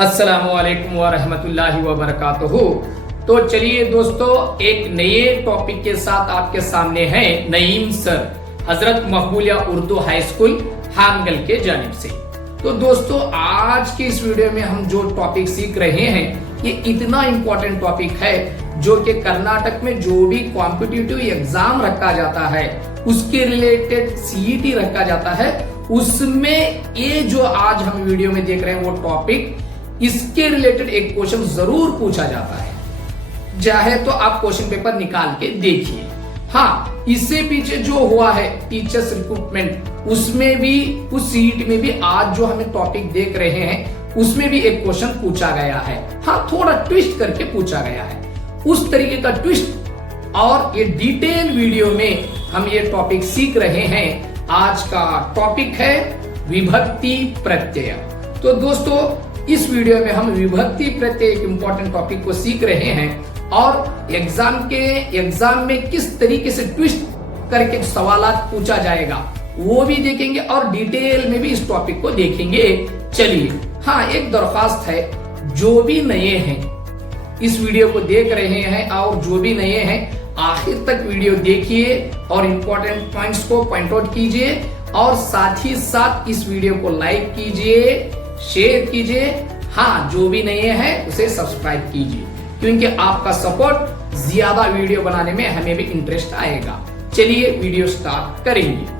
अस्सलामुअलैकुम वरहमतुल्लाहि वबरकातुहू। तो चलिए दोस्तों, एक नए टॉपिक के साथ आपके सामने हैं नईम सर, हजरत मकबूलिया उर्दू हाई स्कूल हानगल के जानिब से। तो दोस्तों, आज की इस वीडियो में हम जो टॉपिक सीख रहे हैं ये इतना इम्पोर्टेंट टॉपिक है जो कि कर्नाटक में जो भी कॉम्पिटिटिव एग्जाम रखा जाता है उसके रिलेटेड सीईटी रखा जाता है, उसमें ये जो आज हम वीडियो में देख रहे हैं वो टॉपिक, इसके रिलेटेड एक क्वेश्चन जरूर पूछा जाता है। चाहे तो आप क्वेश्चन पेपर निकाल के देखिए। हाँ, इससे पीछे जो हुआ है टीचर्स रिक्रूटमेंट, उसमें भी, उस सीट में भी आज जो हमें टॉपिक देख रहे हैं उसमें भी एक क्वेश्चन पूछा गया है। हाँ, थोड़ा ट्विस्ट करके पूछा गया है। उस तरीके का ट्विस्ट और ये डिटेल वीडियो में हम ये टॉपिक सीख रहे हैं। आज का टॉपिक है विभक्ति प्रत्यय। तो दोस्तों, इस वीडियो में हम विभक्ति प्रत्यय एक इंपॉर्टेंट टॉपिक को सीख रहे हैं और एग्जाम में किस तरीके से ट्विस्ट करके सवालात पूछा जाएगा वो भी देखेंगे और डिटेल में भी इस टॉपिक को देखेंगे। चलिए, हाँ, एक दरख्वास्त है, जो भी नए हैं इस वीडियो को देख रहे हैं और जो भी नए हैं आखिर तक वीडियो देखिए और इंपॉर्टेंट पॉइंट्स को पॉइंट आउट कीजिए और साथ ही साथ इस वीडियो को लाइक कीजिए, शेयर कीजिए। हाँ, जो भी नए हैं उसे सब्सक्राइब कीजिए, क्योंकि आपका सपोर्ट ज्यादा वीडियो बनाने में हमें भी इंटरेस्ट आएगा। चलिए वीडियो स्टार्ट करेंगे।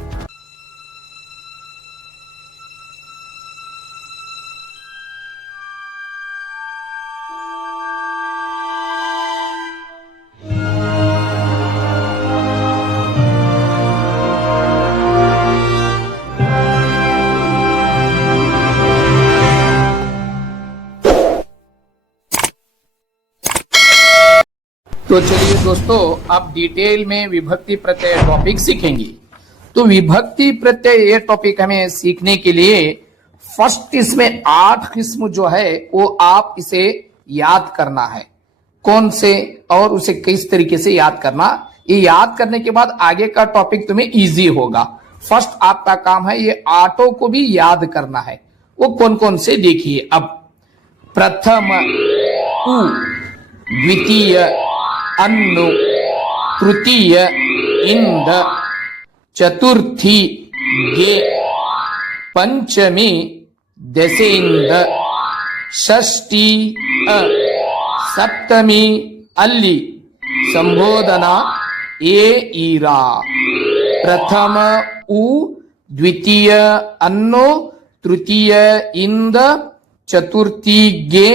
तो चलिए दोस्तों, आप डिटेल में विभक्ति प्रत्यय टॉपिक सीखेंगे। तो विभक्ति प्रत्यय ये टॉपिक हमें सीखने के लिए फर्स्ट इसमें 8 किस्म जो है वो आप इसे याद करना है। कौन से और उसे किस तरीके से याद करना, ये याद करने के बाद आगे का टॉपिक तुम्हें इजी होगा। फर्स्ट आपका काम है ये 8 को भी याद करना है। वो कौन कौन से देखिए। अब प्रथम उ, द्वितीय अन्नु, तृतीय इंद, चतुर्थी गे, पंचमी दशेंद, षष्ठी अ, सप्तमी अल्ली, संबोधना ए ईरा। प्रथम उ, द्वितीय अन्नो, तृतीय इंद, चतुर्थी गे,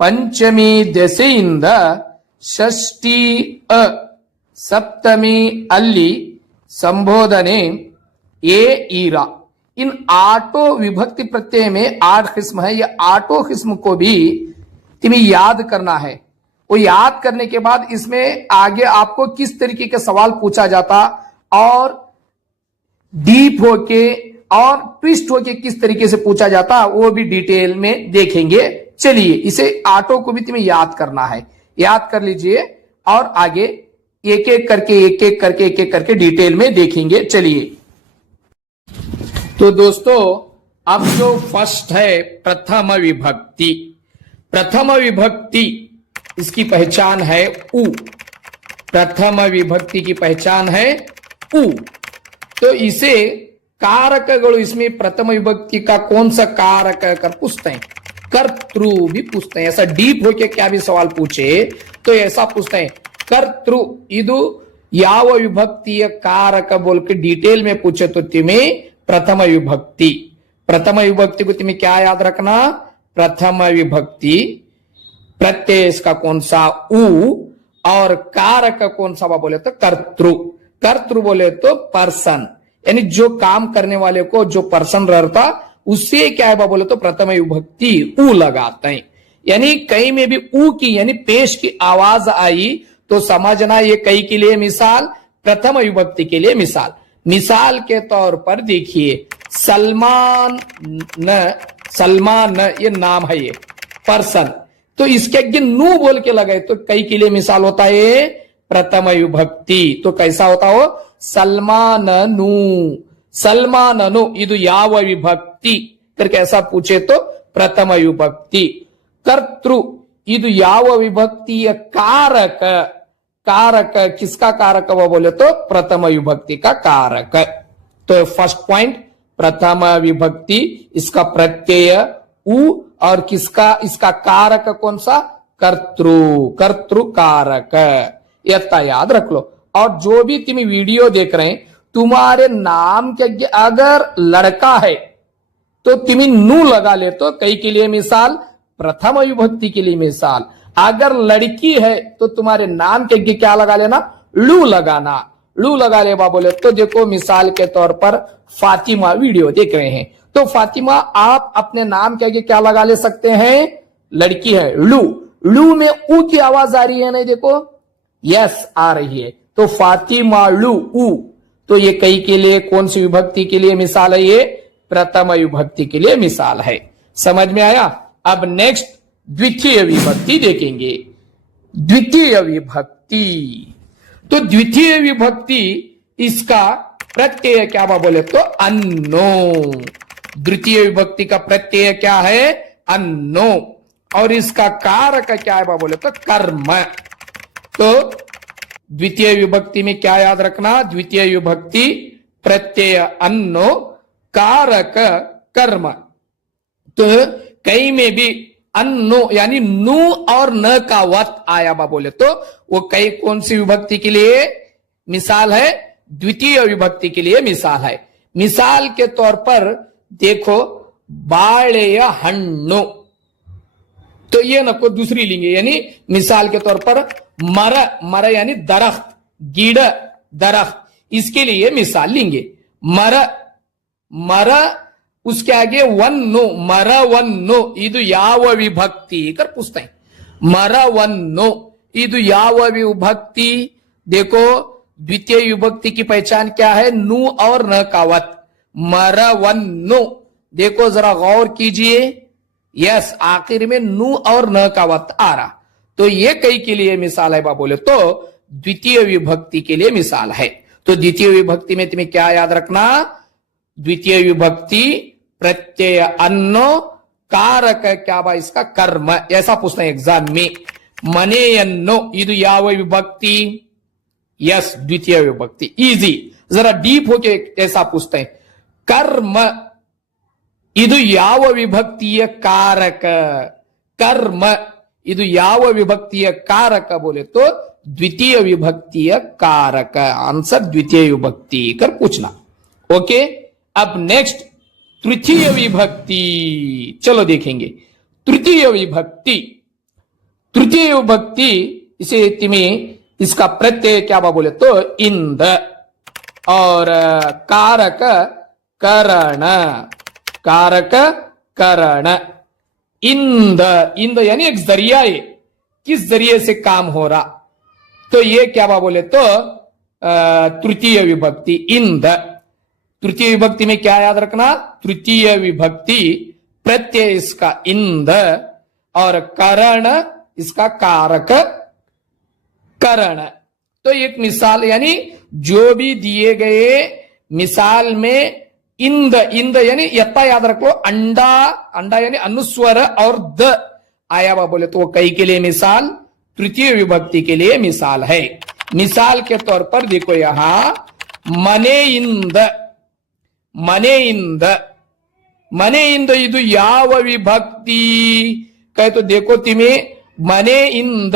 पंचमी दशेंद, षष्ठी अ, सप्तमी अल्ली, संबोधने ए ईरा। इन 8 विभक्ति प्रत्यय में 8 किस्म है। ये 8 किस्म को भी तुम्हें याद करना है। वो याद करने के बाद इसमें आगे आपको किस तरीके के सवाल पूछा जाता और डीप होके और ट्विस्ट होके किस तरीके से पूछा जाता वो भी डिटेल में देखेंगे। चलिए, इसे 8 को भी तुम्हें याद करना है। याद कर लीजिए और आगे एक एक करके डिटेल में देखेंगे। चलिए, तो दोस्तों, अब जो फर्स्ट है प्रथम विभक्ति। प्रथम विभक्ति इसकी पहचान है उ। प्रथम विभक्ति की पहचान है उ। तो इसे कारकಗಳು, इसमें प्रथम विभक्ति का कौन सा कारक कर पूछते हैं, कर्तृ भी पूछते हैं। ऐसा डीप होके क्या भी सवाल पूछे तो ऐसा पूछते हैं कर्तृ इदु याव विभक्तिय कारक बोल के डिटेल में पूछे तो तुम्हें प्रथम विभक्ति। प्रथम विभक्ति को तुम्हें क्या याद रखना, प्रथम विभक्ति प्रत्यय इसका कौन सा उ और कारक कौन सा बोले तो कर्तृ। कर्तृ बोले तो पर्सन, यानी जो काम करने वाले को जो पर्सन रहता उससे क्या है बोले तो प्रथम विभक्ति उ लगाते हैं। यानी कहीं में भी उ की यानी पेश की आवाज आई तो समझना ये कई के लिए मिसाल, प्रथम विभक्ति के लिए मिसाल। मिसाल के तौर पर देखिए, सलमान ये नाम है, ये पर्सन, तो इसके आगे नू बोल के लगे तो कई के लिए मिसाल होता है प्रथम विभक्ति। तो कैसा होता हो, सलमाननु, सलमाननु इदु याव विभक्ति करके ऐसा पूछे तो ಪ್ರಥಮ ವಿಭಕ್ತಿ. ಕರ್ತೃ ಇದು ಯಾವ ವಿಭಕ್ತಿಯ कारक. कारक किसका कारक वो बोले तो प्रथम विभक्ति का कारक. तो फर्स्ट पॉइंट प्रथम विभक्ति, इसका प्रत्यय उ और किसका इसका कारक कौन सा कर्तृ. कर्तृ कारक यत्ता याद रख लो. और जो भी तुम वीडियो देख रहे हैं तुम्हारे नाम के अगर लड़का है तो तुम नू लगा ले तो कई के लिए मिसाल, प्रथम विभक्ति के लिए मिसाल. अगर लड़की है तो तुम्हारे नाम के क्या लगा लेना, लू लगाना. लू लगा ले बोले तो देखो मिसाल के तौर पर फातिमा वीडियो देख रहे हैं तो फातिमा आप अपने नाम के आगे क्या लगा ले सकते हैं, लड़की है लू. लू में ऊ की आवाज आ रही है नहीं, देखो यस आ रही है. तो फातिमा लू ऊ. तो ये कई के लिए कौन सी विभक्ति के लिए मिसाल है, ये प्रथम विभक्ति के लिए मिसाल है. समझ में आया. अब नेक्स्ट द्वितीय विभक्ति देखेंगे. द्वितीय विभक्ति, तो द्वितीय विभक्ति इसका प्रत्यय क्या बोले तो अन्नो. द्वितीय विभक्ति का प्रत्यय क्या है, अन्नो. और इसका कारक क्या है बोले तो कर्म. तो द्वितीय विभक्ति में क्या याद रखना, द्वितीय विभक्ति प्रत्यय अन्नो, कारक कर्म. तो कई में भी अन्नो यानी नू और न का वत आया बोले तो वो कई कौन सी विभक्ति के लिए मिसाल है, द्वितीय विभक्ति के लिए मिसाल है. मिसाल के तौर पर देखो बाಳೆಯ हण्णु, तो ये नको दूसरी लेंगे. यानी मिसाल के तौर पर मर, मर यानी दरख्त, गिड़ दरख्त, इसके लिए मिसाल लेंगे. मर, मर उसके आगे वन्नु, मरवन्नु ಇದು ಯಾವ ವಿಭಕ್ತಿ कर पूछते हैं. मरवन्नु ಇದು ಯಾವ विभक्ति. देखो द्वितीय विभक्ति की पहचान क्या है, नू और न का वत. मरवन्नु देखो जरा गौर कीजिए, यस आखिर में नू और न का वत आ रहा. तो ये कई के लिए मिसाल है बोले तो द्वितीय विभक्ति के लिए मिसाल है. तो द्वितीय विभक्ति में तुम्हें क्या याद रखना, द्वितीय विभक्ति प्रत्यय अन्नो, कारक क्या बा इसका कर्म. ऐसा पूछना है एग्जाम में. मनेयन्नो ಇದು ಯಾವ विभक्ति, यस द्वितीय विभक्ति. इजी, जरा डीप होके ऐसा पूछते हैं. कर्म ಇದು ಯಾವ ವಿಭಕ್ತಿಯ कारक. कर्म ಇದು ಯಾವ ವಿಭಕ್ತಿಯ कारक बोले तो द्वितीय विभक्तिय कारक. आंसर द्वितीय विभक्ति कर पूछना. ओके. अब नेक्स्ट तृतीय विभक्ति, चलो देखेंगे. तृतीय विभक्ति, तृतीय विभक्ति इसे तुम्हें इसका प्रत्यय क्या बोले तो इंद और कारक करण. कारक करण. इंद, इंद यानी एक जरिया है, किस जरिए से काम हो रहा. तो ये क्या बोले तो तृतीय विभक्ति इंद. तृतीय विभक्ति में क्या याद रखना, तृतीय विभक्ति प्रत्यय इसका इंद और करण इसका कारक करण. तो एक मिसाल यानी जो भी दिए गए मिसाल में इंद, इंद यानी यत्ता याद रखो, अंडा, अंडा यानी अनुस्वर और द आया बोले तो वो कई के लिए मिसाल, तृतीय विभक्ति के लिए मिसाल है. मिसाल के तौर पर देखो यहां मने इंद, मने इंद, मने इंद ಇದು ಯಾವ विभक्ति कहे तो देखो तुम्हें मने इंद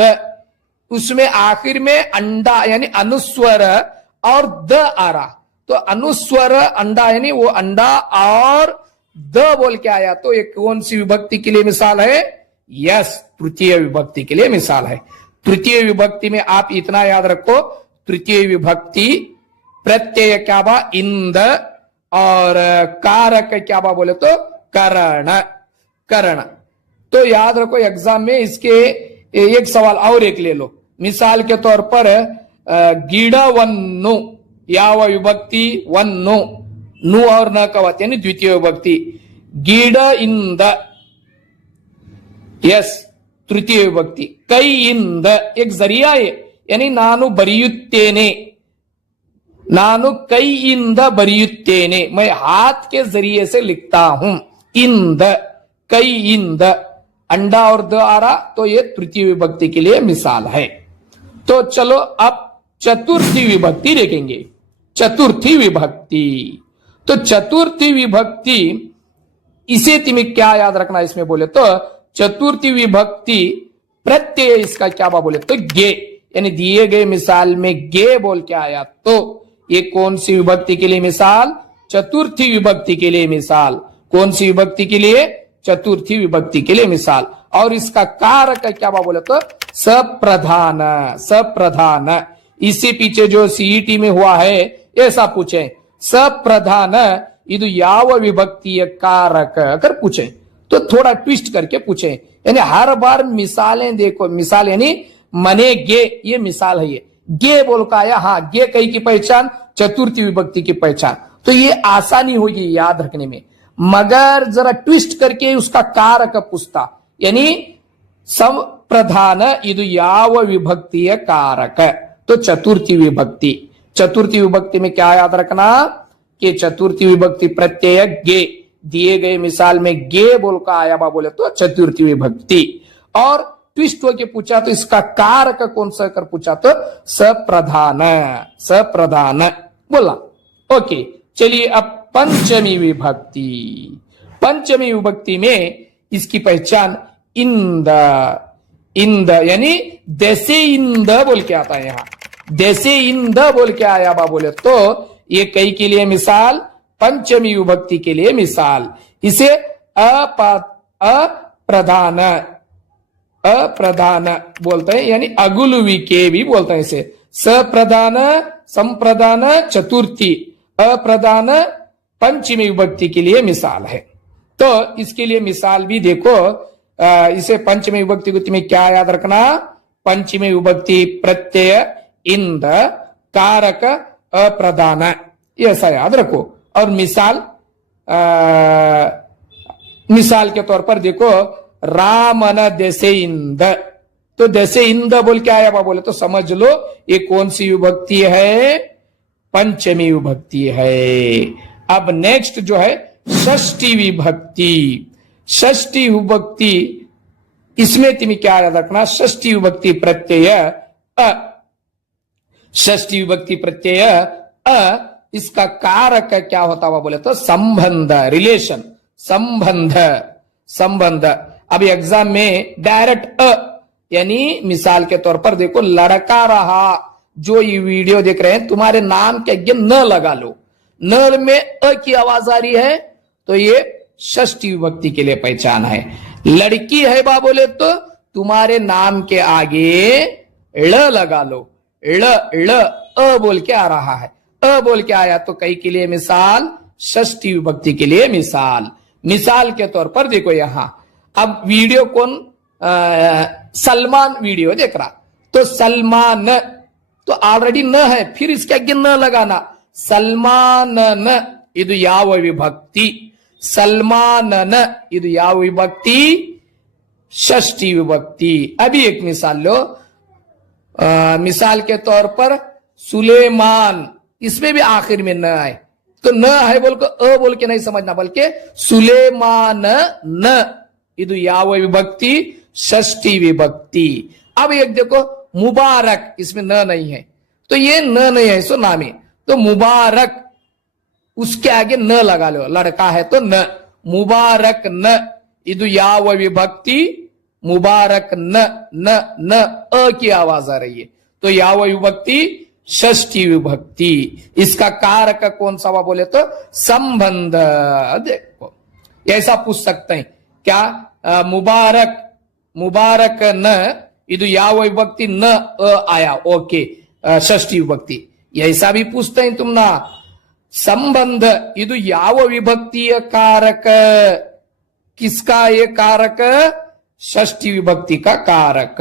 उसमें आखिर में अंडा यानी अनुस्वर और द आ रहा. तो अनुस्वर अंडा यानी वो अंडा और द बोल के आया तो ये कौन सी विभक्ति के लिए मिसाल है, यस तृतीय विभक्ति के लिए मिसाल है. तृतीय विभक्ति में आप इतना याद रखो, तृतीय विभक्ति प्रत्यय क्या बा इंद और कारक क्या बा बोले तो करण. करण तो याद रखो एग्जाम में इसके एक सवाल और एक ले लो. मिसाल के तौर पर गिड़वन्नु ಯಾವ विभक्ति, वन्नु, नु और न का वत यानी द्वितीय विभक्ति. गिड़ इंद, यस तृतीय विभक्ति. कई इंद एक जरिया है यानी ನಾನು ಬರೆಯುತ್ತೇನೆ, ನಾನು ಕೈಯಿಂದ ಬರೆಯುತ್ತೇನೆ, मैं हाथ के जरिए से लिखता हूं. इंद कई इंद, अंडा और द आ रहा तो ये तृतीय विभक्ति के लिए मिसाल है। तो चलो अब चतुर्थी विभक्ति देखेंगे। चतुर्थी विभक्ति, तो चतुर्थी विभक्ति इसे तुम्हें क्या याद रखना इसमें बोले तो चतुर्थी विभक्ति प्रत्यय इसका क्या बोले तो गे, यानी दिए गए मिसाल में गे बोल के आया तो ये कौन सी विभक्ति के लिए मिसाल? चतुर्थी विभक्ति के लिए मिसाल। कौन सी विभक्ति के लिए? चतुर्थी विभक्ति के लिए मिसाल। और इसका कारक क्या बोले तो सप्रधान। सप्रधान इससे पीछे जो सीईटी में हुआ है ऐसा पूछे, सप्रधान ಇದು ಯಾವ विभक्ति कारक अगर पूछे तो थोड़ा ट्विस्ट करके पूछे, यानी हर बार मिसालें देखो। मिसाल यानी मने गे, ये मिसाल है। ये गे बोल का आया, हाँ गे कई की पहचान, चतुर्थी विभक्ति की पहचान, तो ये आसानी होगी याद रखने में। मगर जरा ट्विस्ट करके उसका कारक पूछता, यानी सम प्रधान ಇದು ಯಾವ विभक्ति कारक, तो चतुर्थी विभक्ति। चतुर्थी विभक्ति में क्या याद रखना कि चतुर्थी विभक्ति प्रत्यय गे, दिए गए मिसाल में गे बोल का आया बोले तो चतुर्थी विभक्ति। और ट्विस्ट होके पूछा तो इसका कारक कौन सा कर पूछा तो सप्रधान। सप्रधान बोला। ओके, चलिए अब पंचमी विभक्ति। पंचमी विभक्ति में इसकी पहचान इंद। इंद यानी देसे इंद बोल के आता है। यहां देसे इंद बोल के आया बोले तो ये कई के लिए मिसाल, पंचमी विभक्ति के लिए मिसाल। इसे अप्रधान, अप्रधान बोलते हैं, यानी अगुलवी के भी बोलते हैं इसे। सप्रधान, संप्रधान चतुर्थी, अप्रधान पंचमी विभक्ति के लिए मिसाल है। तो इसके लिए मिसाल भी देखो। इसे पंचमी विभक्ति को तुम्हें क्या याद रखना? पंचमी विभक्ति प्रत्यय इंद, कारक अप्रधान, ऐसा याद रखो। और मिसाल मिसाल के तौर पर देखो, रामन देसे इंद, तो देसे इंद बोल के आया बोले तो समझ लो ये कौन सी विभक्ति है? पंचमी विभक्ति है। अब नेक्स्ट जो है षष्ठी विभक्ति। षष्ठी विभक्ति, इसमें तुम्हें क्या याद रखना? षष्ठी विभक्ति प्रत्यय अ, षष्ठी विभक्ति प्रत्यय अ, इसका कारक क्या होता हुआ बोले तो संबंध, रिलेशन, संबंध, संबंध। अब एग्जाम में डायरेक्ट अ, यानी मिसाल के तौर पर देखो, लड़का रहा, जो ये वीडियो देख रहे हैं तुम्हारे नाम के आगे न लगा लो, न में अ की आवाज आ रही है तो ये षष्ठी विभक्ति के लिए पहचान है। लड़की है बोले तो तुम्हारे नाम के आगे ळ लगा लो, ळ ळ अ बोल के आ रहा है, अ बोल के आया तो कई के लिए मिसाल, षष्ठी विभक्ति के लिए मिसाल। मिसाल के तौर पर देखो यहां, अब वीडियो कौन सलमान वीडियो देख रहा, तो सलमान तो ऑलरेडी न है, फिर इसके आगे न लगाना। सलमानन ಇದು ಯಾವ विभक्ति? सलमानन ಇದು ಯಾವ विभक्ति? षष्ठी विभक्ति। अभी एक मिसाल लो। मिसाल के तौर पर सुलेमान, इसमें भी आखिर में न आए तो न है बोल को अ बोल के नहीं समझना, बल्कि सुलेमान न ಇದು ಯಾವ विभक्ति? षष्ठी विभक्ति। अब एक देखो मुबारक, इसमें न नहीं है तो ये न नहीं है सो नामी, तो मुबारक उसके आगे न लगा लो, लड़का है तो न, मुबारक न ಇದು ಯಾವ विभक्ति? मुबारक न, न न अ की आवाज आ रही है तो ಯಾವ विभक्ति? षष्ठी विभक्ति। इसका कारक कौन सा हुआ बोले तो संबंध। देखो ऐसा पूछ सकते हैं क्या? मुबारक, मुबारक न ಇದು ಯಾವ विभक्ति? न अ आया, ओके षष्ठी विभक्ति। ऐसा भी पूछते हैं तुम ना। संबंध ಇದು ಯಾವ विभक्तिಯ कारक? किसका ये कारक? षष्ठी विभक्ति का कारक।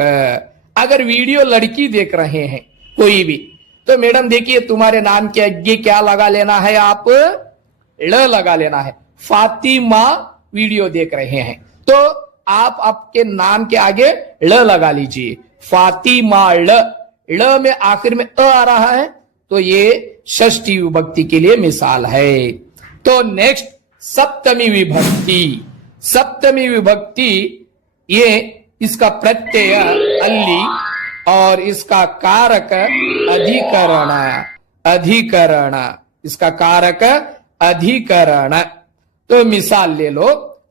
अगर वीडियो लड़की देख रहे हैं कोई भी, तो मैडम देखिए तुम्हारे नाम के आगे क्या लगा लेना है? आप ळ लगा लेना है। फातिमा वीडियो देख रहे हैं तो आप आपके नाम के आगे ळ लगा लीजिए। फातिमा ळ, ळ में आखिर में अ आ रहा है तो ये षष्ठी विभक्ति के लिए मिसाल है। तो नेक्स्ट सप्तमी विभक्ति। सप्तमी विभक्ति, ये इसका प्रत्यय अल्ली और इसका कारक अधिकरण, अधिकरण, इसका कारक अधिकरण। तो मिसाल ले लो,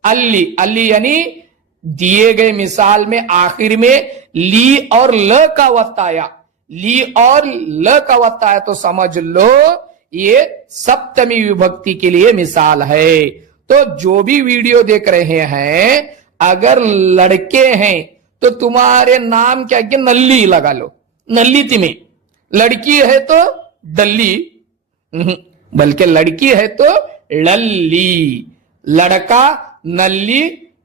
अल्ली, अल्ली यानी दिए गए मिसाल में आखिर में ली और ल का वत्ताया, ली और ल का वत्ताया, तो समझ लो ये सप्तमी विभक्ति के लिए मिसाल है। तो जो भी वीडियो देख रहे हैं, अगर लड़के हैं तो तुम्हारे नाम क्या कि नल्ली लगा लो, नल्ली तिमी। लड़की है तो डल्ली, बल्कि लड़की है तो लल्ली, लड़का नल्ली,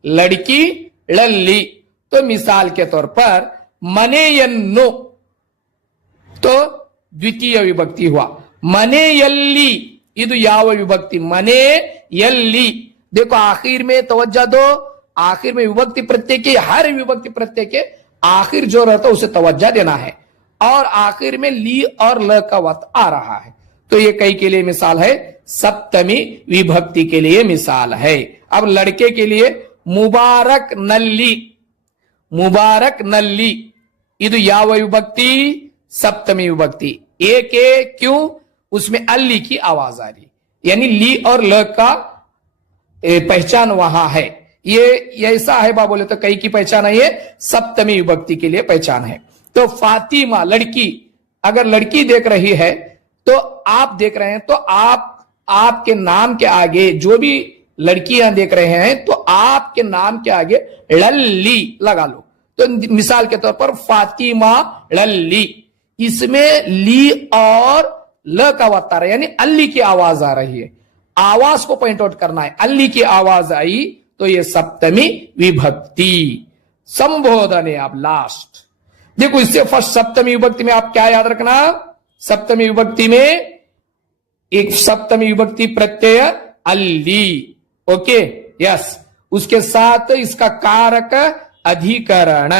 लड़की लल्ली। तो मिसाल के तौर पर मनेयन्नो, तो द्वितीय विभक्ति हुआ। मनेयल्ली, इदु याव विभक्ति, मने यल्ली। देखो आखिर में तवज्जो दो, आखिर में विभक्ति प्रत्यय के, हर विभक्ति प्रत्यय के आखिर जो रहता है उसे तवज्जो देना है, और आखिर में ली और ल का वत आ रहा है। तो ये कई के लिए मिसाल है, सप्तमी विभक्ति के लिए मिसाल है। अब लड़के के लिए मुबारक नल्ली, मुबारक नल्ली, इदु याव विभक्ति सप्तमी विभक्ति। एक क्यों, उसमें अल्ली की आवाज आ रही, यानी ली और ल का पहचान वहां है। ये ऐसा है बा बोले तो कई की पहचान है, ये सप्तमी विभक्ति के लिए पहचान है। तो फातिमा लड़की, अगर लड़की देख रही है तो आप देख रहे हैं, तो आपके नाम के आगे जो भी लड़कियां देख रहे हैं तो आपके नाम के आगे लल्ली लगा लो। तो मिसाल के तौर पर फातिमा लल्ली, इसमें ली और ल का वत्ता यानी अल्ली की आवाज आ रही है, आवाज को पॉइंट आउट करना है, अल्ली की आवाज आई तो ये सप्तमी विभक्ति। संबोधन है आप लास्ट, देखो इससे फर्स्ट सप्तमी विभक्ति में आप क्या याद रखना, सप्तमी विभक्ति में एक सप्तमी विभक्ति प्रत्यय अल्ली, ओके यस, उसके साथ इसका कारक अधिकरण,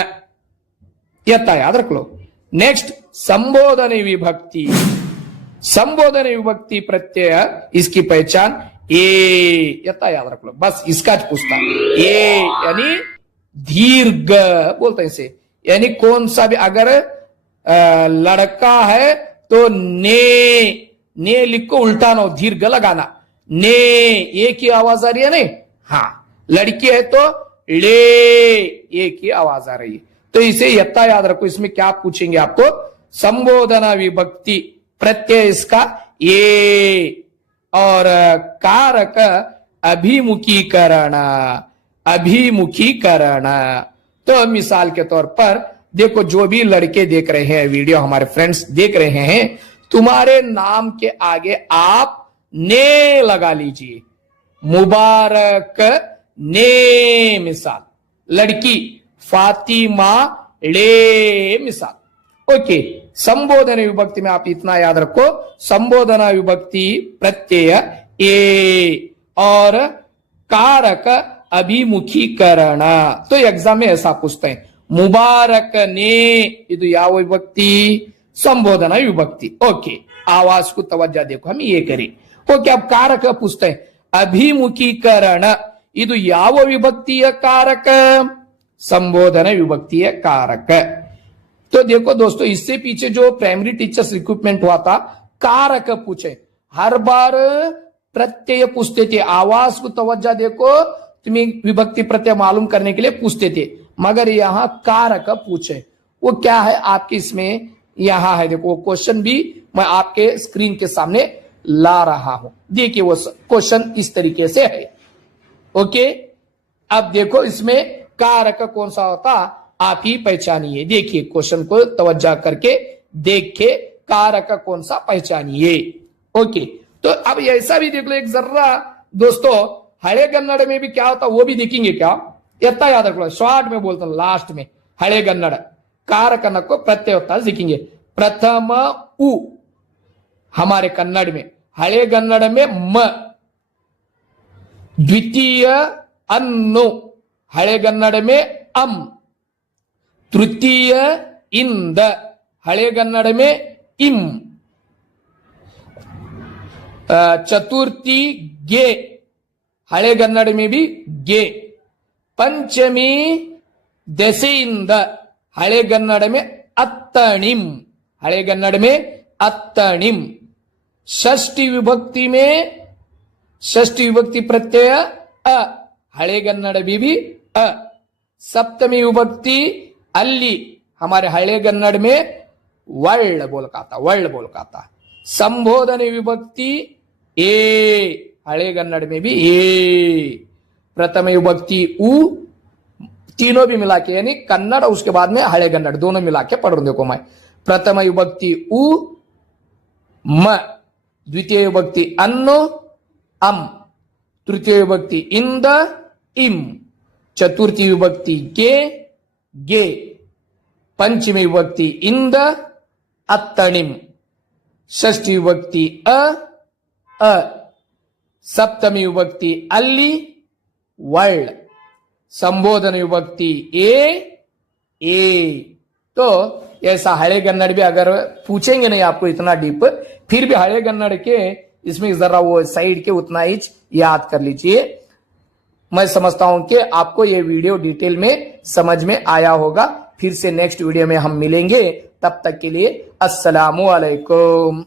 यथा याद रख लो। नेक्स्ट संबोधन विभक्ति, संबोधन विभक्ति प्रत्यय इसकी पहचान ए, यथा याद रख लो, बस इसका पूछता ए यानी दीर्घ बोलते हैं इसे, यानी कौन सा भी, अगर लड़का है तो ने लिख को उल्टा ना, दीर्घ लगाना, ने ए की आवाज आ रही है नहीं, हाँ, लड़की है तो ले ए की आवाज आ रही है। तो इसे यथा याद रखो, इसमें क्या पूछेंगे आपको, संबोधना विभक्ति प्रत्यय इसका ये, और कारक अभिमुखीकरण, अभिमुखीकरण। तो मिसाल के तौर पर देखो, जो भी लड़के देख रहे हैं वीडियो, हमारे फ्रेंड्स देख रहे हैं, तुम्हारे नाम के आगे आप ने लगा लीजिए, मुबारक ने मिसाल, लड़की फातिमा ले मिसाल, ओके। संबोधन विभक्ति में आप इतना याद रखो, संबोधन विभक्ति प्रत्यय ए और कारक अभिमुखीकरण। तो एग्जाम में ऐसा पूछते हैं, मुबारक ने इदु याव विभक्ति, संबोधन विभक्ति, ओके। आवाज को तवज्जो देखो, हम ये करें, ओके। अब कारक पूछते हैं, अभिमुखीकरण इदु याव विभक्तिय कारक, संबोधन विभक्तिय कारक। तो देखो दोस्तों, इससे पीछे जो प्राइमरी टीचर्स रिक्रूटमेंट हुआ था, कारक पूछे, हर बार प्रत्यय पूछते थे, आवाज को तवज्जो देखो, तुम्हें विभक्ति प्रत्यय मालूम करने के लिए पूछते थे, मगर यहां कारक पूछे, वो क्या है आपके इसमें यहां है, देखो क्वेश्चन भी मैं आपके स्क्रीन के सामने ला रहा हूं, देखिए वो क्वेश्चन इस तरीके से है, ओके। अब देखो इसमें कारक कौन सा होता आप ही पहचानिए, देखिए क्वेश्चन को तवज्जो करके देखिए, कारक कौन सा पहचानिए, ओके। तो अब ऐसा भी देख लो एक जर्रा दोस्तों, हड़े गन्नड़ में भी क्या होता वो भी देखेंगे क्या, इतना याद रख लो, शॉर्ट में बोलता हूं लास्ट में, हड़े गन्नड़ कारक को प्रत्यय होता है सीखेंगे, प्रथम उ हमारे कन्नड़ में, हड़े गन्नड़ में म, द्वितीय अन्नु हड़े गन्नड़ में अम, तृतीय इंद हड़े गन्नड़ में इम, चतुर्थी गे हड़े गन्नड़ में भी गे, पंचमी दೆಸೆಯಿಂದ ಹಳೆಗನ್ನಡ में अत्तणिम, हಳೆगन्नड़ में अत्तणिम। षष्ठी विभक्ति में षष्ठी विभक्ति प्रत्यय अ, हಳೆगन्नड़ भी अ। सप्तमी विभक्ति अल्ली, हमारे हಳೆगन्नड़ में वर्ण बोल काता, वर्ण बोल काता। संबोधन विभक्ति ए, हಳೆगन्नड़ में भी ए। प्रथम विभक्ति उ, तीनों भी मिला के यानी कन्नड़ और उसके बाद में हಳೆगन्नड़ दोनों मिला के पढ़ रहा हूं। देखो मैं, प्रथम विभक्ति उ म, द्वितीय विभक्ति अन्नो अम, तृतीय विभक्ति इंद इम, चतुर्थी विभक्ति गे, पंचमी विभक्ति इंद अत्तणिम, षष्ठी विभक्ति अ, सप्तमी विभक्ति अल्ली वर्ण, संबोधन विभक्ति ए। तो ऐसा हಳೆगन्नड़ भी अगर पूछेंगे नहीं आपको इतना डीप, फिर भी हಳೆगन्नड़ के इसमें जरा वो साइड के उतना ही याद कर लीजिए। मैं समझता हूं कि आपको ये वीडियो डिटेल में समझ में आया होगा। फिर से नेक्स्ट वीडियो में हम मिलेंगे, तब तक के लिए अस्सलामु अलैकुम।